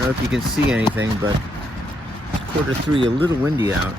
don't know if you can see anything, but it's 2:45, a little windy out.